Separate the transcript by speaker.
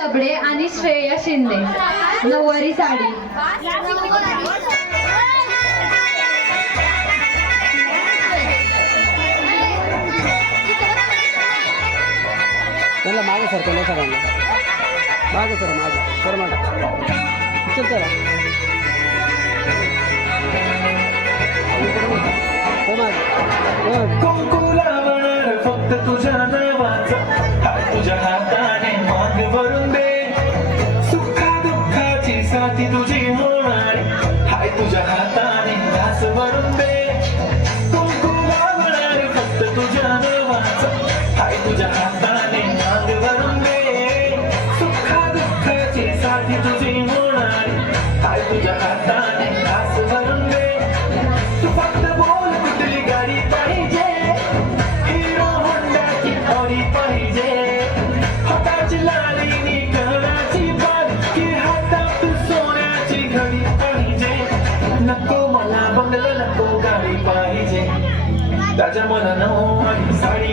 Speaker 1: तबडे आणि श्रेया शिंदे. नऊवारी साडी.
Speaker 2: त्यांना मागं सर त्यांना सरांना मागं सर मागं. सर मागं. चल हो मागं. हो.
Speaker 3: कुंकुलावणार फक्त तुझ्या नावाचं. हात तुझ्या हाताने माग सुखा दुःखाची साथी तुझी होणार. हाय तुझ्या हाताने घास भरून दे. कुंकुलावणार फक्त तुझ्या नावाचं हाय तुझ्या हाताने माग भरून दे. सुखा दुःखाची साथी तुझी होणार. हाय तुझ्या हाताने घास भरून दे. तू फक्त बोल त्याच्या मला नऊवारी साडी पाहिजे